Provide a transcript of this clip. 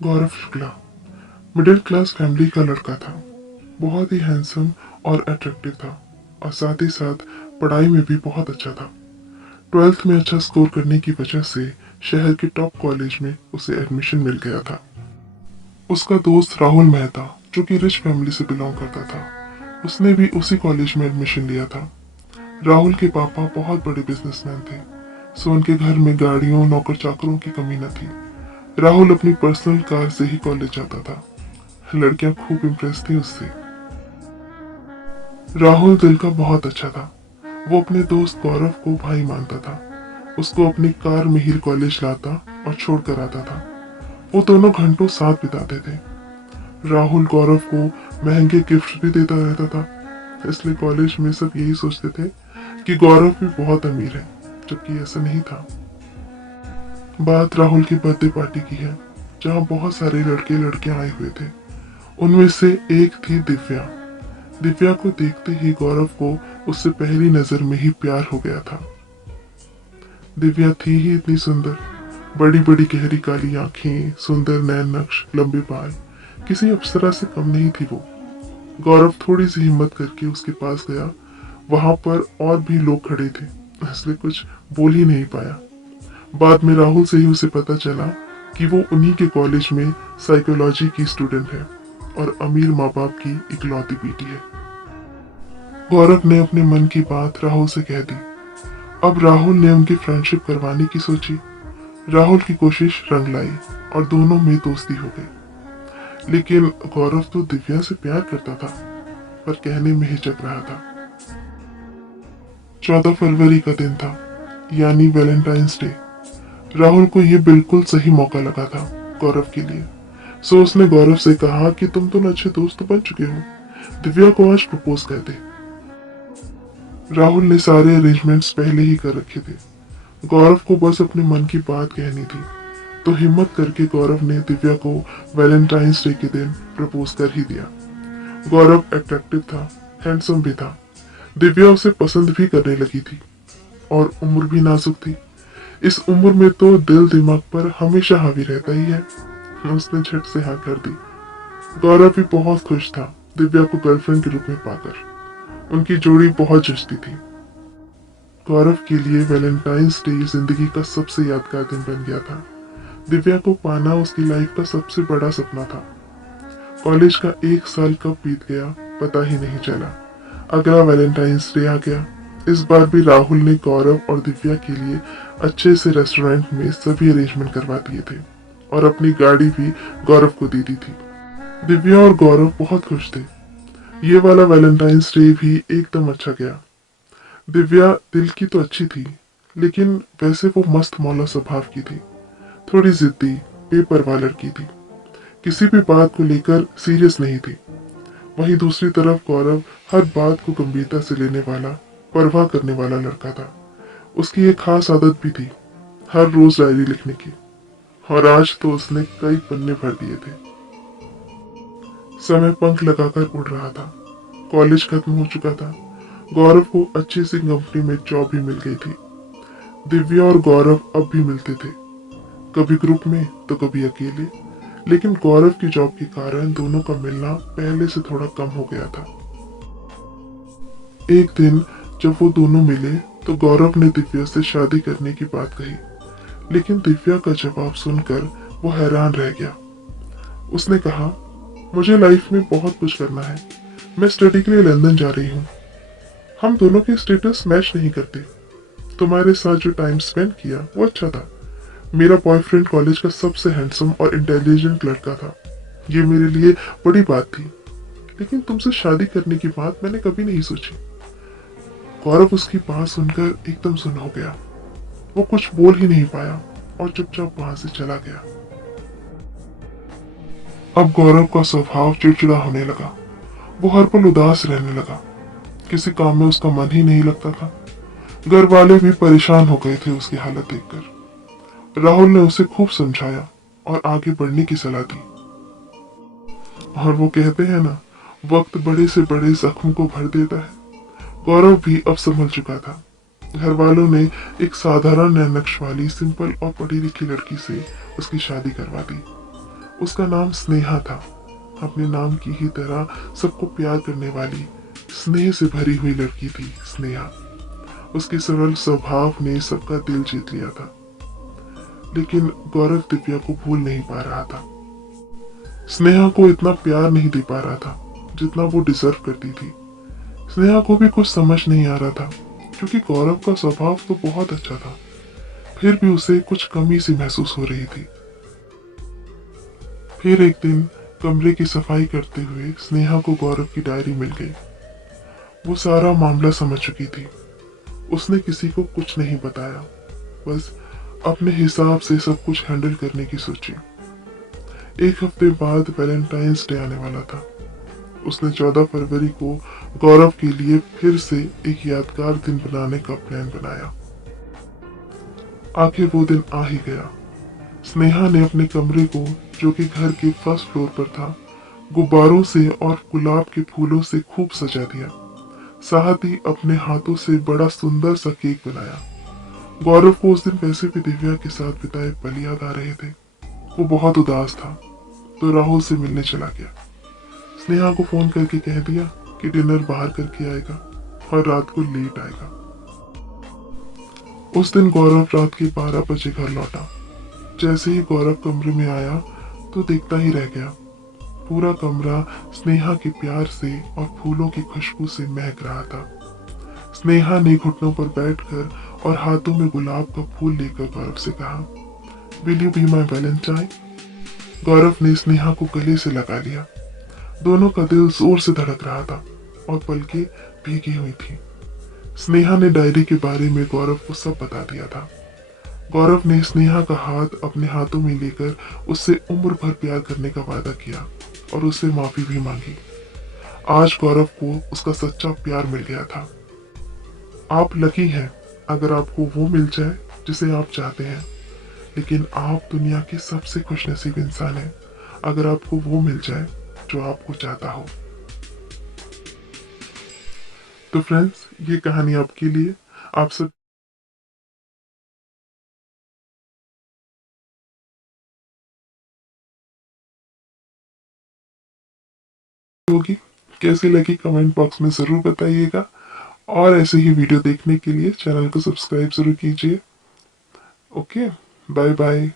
गौरव Shukla middle class family का लड़का था। बहुत ही हैंडसम और अट्रैक्टिव था और साथ ही साथ पढ़ाई में भी बहुत अच्छा था। 12th में अच्छा स्कोर करने की वजह से शहर के टॉप कॉलेज में उसे एडमिशन मिल गया था। उसका दोस्त राहुल मेहता जो कि रिच फैमिली से बिलोंग करता था, उसने भी उसी कॉलेज में एडमिशन लिया था। राहुल के पापा बहुत बड़े बिजनेसमैन थे, सो उनके घर में गाड़ियों नौकर चाकरों की कमी न थी। राहुल अपनी पर्सनल कार से ही कॉलेज जाता था। लड़कियां खूब इम्प्रेस थी उससे। राहुल दिल का बहुत अच्छा था। वो अपने दोस्त गौरव को भाई मानता था। उसको अपनी कार में ही कॉलेज लाता और छोड़ कर आता था। वो दोनों घंटों साथ बिताते थे। राहुल गौरव को महंगे गिफ्ट भी देता रहता था, इसलिए कॉलेज में सब यही सोचते थे कि गौरव भी बहुत अमीर है, जबकि ऐसा नहीं था। बात राहुल की बर्थडे पार्टी की है, जहाँ बहुत सारे लड़के लड़कियां आए हुए थे। उनमें से एक थी दिव्या। दिव्या को देखते ही गौरव को उससे पहली नजर में ही प्यार हो गया था। दिव्या थी ही इतनी सुंदर, बड़ी बड़ी गहरी काली आंखें, सुंदर नैन नक्श, लंबे बाल, किसी अप्सरा से कम नहीं थी वो। गौरव थोड़ी सी हिम्मत करके उसके पास गया। वहां पर और भी लोग खड़े थे, इसलिए कुछ बोल ही नहीं पाया। बाद में राहुल से ही उसे पता चला कि वो उन्हीं के कॉलेज में साइकोलॉजी की स्टूडेंट है और अमीर माँ बाप की इकलौती बेटी है। गौरव ने अपने मन की बात राहुल से कह दी। अब राहुल ने उनकी फ्रेंडशिप करवाने की सोची। राहुल की कोशिश रंग लाई और दोनों में दोस्ती हो गई। लेकिन गौरव तो दिव्या से प्यार करता था, पर कहने में हिचक रहा था। 14 फरवरी का दिन था, यानी वैलेंटाइंस डे। राहुल को ये बिल्कुल सही मौका लगा था गौरव के लिए। सो उसने गौरव से कहा कि तुम दोनों अच्छे दोस्त बन चुके हो, दिव्या को आज प्रपोज कर दे। राहुल ने सारे अरेंजमेंट्स पहले ही कर रखे थे। गौरव को बस अपने मन की बात कहनी थी, तो हिम्मत करके गौरव ने दिव्या को वैलेंटाइंस डे के दिन प्रपोज कर ही दिया। गौरव अट्रैक्टिव था, हैंडसम भी था। दिव्या उसे पसंद भी करने लगी थी और उम्र भी नाजुक थी। इस उम्र में तो दिल दिमाग पर हमेशा हावी रहता ही है। उसने झट से हाँ कर दी। गौरव भी बहुत खुश था दिव्या को गर्लफ्रेंड के रूप में पाकर। उनकी जोड़ी बहुत जचती थी। गौरव के लिए वैलेंटाइंस डे जिंदगी का सबसे यादगार दिन बन गया था। दिव्या को पाना उसकी लाइफ का सबसे बड़ा सपना था। कॉलेज का एक साल कब बीत गया पता ही नहीं चला। अगला वैलेंटाइंस डे आ गया। इस बार भी राहुल ने गौरव और दिव्या के लिए अच्छे से रेस्टोरेंट में सभी अरेंजमेंट करवा दिए थे और अपनी गाड़ी भी गौरव को दे दी थी। दिव्या और गौरव बहुत खुश थे। ये वाला वैलेंटाइंस डे भी एकदम अच्छा गया। दिव्या दिल की तो अच्छी थी, लेकिन वैसे वो मस्त मौला स्वभाव की थी। थोड़ी जिद्दी, बेपरवाह लड़की थी। किसी भी बात को लेकर सीरियस नहीं थी। वहीं दूसरी तरफ गौरव हर बात को गंभीरता से लेने वाला, परवाह करने वाला लड़का था। उसकी एक खास आदत भी थी, हर रोज डायरी लिखने की, और आज तो उसने कई पन्ने भर दिए थे। समय पंख लगाकर उड़ रहा था। कॉलेज खत्म हो चुका था। गौरव को अच्छी सी कंपनी में जॉब भी मिल गई थी। दिव्या और गौरव अब भी मिलते थे, कभी ग्रुप में तो कभी अकेले। लेकिन गौरव की जॉब के कारण दोनों का मिलना पहले से थोड़ा कम हो गया था। एक दिन जब वो दोनों मिले तो गौरव ने दिव्या से शादी करने की बात कही, लेकिन दिव्या का जवाब सुनकर वो हैरान रह गया। उसने कहा, मुझे लाइफ में बहुत कुछ करना है, मैं स्टडी के लिए लंदन जा रही हूँ। हम दोनों के स्टेटस मैच नहीं करते। तुम्हारे साथ जो टाइम स्पेंड किया वो अच्छा था। मेरा बॉयफ्रेंड कॉलेज का सबसे हैंडसम और इंटेलिजेंट लड़का था। ये मेरे लिए बड़ी बात थी, लेकिन तुमसे शादी करने की बात मैंने कभी नहीं सोची। गौरव उसकी बात सुनकर एकदम सुन्न हो गया। वो कुछ बोल ही नहीं पाया और चुपचाप वहां से चला गया। अब गौरव का स्वभाव चिड़चिड़ा होने लगा। वो हर पल उदास रहने लगा। किसी काम में उसका मन ही नहीं लगता था। घर वाले भी परेशान हो गए थे उसकी हालत देखकर। राहुल ने उसे खूब समझाया और आगे बढ़ने की सलाह दी। और वो कहते हैं ना, वक्त बड़े से बड़े जख्म को भर देता है। गौरव भी अब संभल चुका था। घर वालों ने एक साधारण नैन नक्श वाली सिंपल और पढ़ी लिखी लड़की से उसकी शादी करवा दी। उसका नाम स्नेहा था। अपने नाम की ही तरह सबको प्यार करने वाली, स्नेह से भरी हुई लड़की थी स्नेहा। उसके सरल स्वभाव ने सबका दिल जीत लिया था। लेकिन गौरव दिव्या को भूल नहीं पा रहा था। स्नेहा को इतना प्यार नहीं दे पा रहा था जितना वो डिजर्व करती थी। स्नेहा को भी कुछ समझ नहीं आ रहा था, क्योंकि गौरव का स्वभाव तो बहुत अच्छा था, फिर भी उसे कुछ कमी सी महसूस हो रही थी। फिर एक दिन कमरे की सफाई करते हुए स्नेहा को गौरव की डायरी मिल गई। वो सारा मामला समझ चुकी थी। उसने किसी को कुछ नहीं बताया, बस अपने हिसाब से सब कुछ हैंडल करने की सोची। एक हफ्ते बाद वैलेंटाइंस डे आने वाला था। उसने 14 फरवरी को गौरव के लिए फिर से एक यादगार दिन बनाने का प्लान बनाया। आखिर वो दिन आ ही गया। स्नेहा ने अपने कमरे को, जो कि घर के फर्स्ट फ्लोर पर था, गुब्बारों से और गुलाब के फूलों से खूब सजा दिया। साथ ही अपने हाथों से बड़ा सुंदर सा केक बनाया। गौरव को उस दिन वैसे भी दिव्या के साथ बिताए पल याद आ रहे थे। वो बहुत उदास था, तो राहुल से मिलने चला गया। स्नेहा को फोन करके कह दिया कि डिनर बाहर करके आएगा और रात को लेट आएगा। उस दिन गौरव रात के 12 बजे घर लौटा। जैसे ही गौरव कमरे में आया तो देखता ही रह गया। पूरा कमरा स्नेहा के प्यार से और फूलों की खुशबू से महक रहा था। स्नेहा ने घुटनों पर बैठकर और हाथों में गुलाब का फूल लेकर गौरव से कहा, will you be my Valentine? Gaurav ने स्नेहा को गले से लगा लिया। दोनों का दिल जोर से धड़क रहा था और पलकें भीगी हुई थी। स्नेहा ने डायरी के बारे में गौरव को सब बता दिया था। गौरव ने स्नेहा का हाथ अपने हाथों में लेकर उससे उम्र भर प्यार करने का वादा किया और उससे माफी भी मांगी। आज गौरव को उसका सच्चा प्यार मिल गया था। आप लकी हैं अगर आपको वो मिल जाए जिसे आप चाहते हैं, लेकिन आप दुनिया के सबसे खुशनसीब इंसान हैं अगर आपको वो मिल जाए जो आपको चाहता हो। तो फ्रेंड्स, ये कहानी आपके लिए, आप सब होगी। कैसी लगी कमेंट बॉक्स में जरूर बताइएगा, और ऐसे ही वीडियो देखने के लिए चैनल को सब्सक्राइब जरूर कीजिए। Okay, bye bye.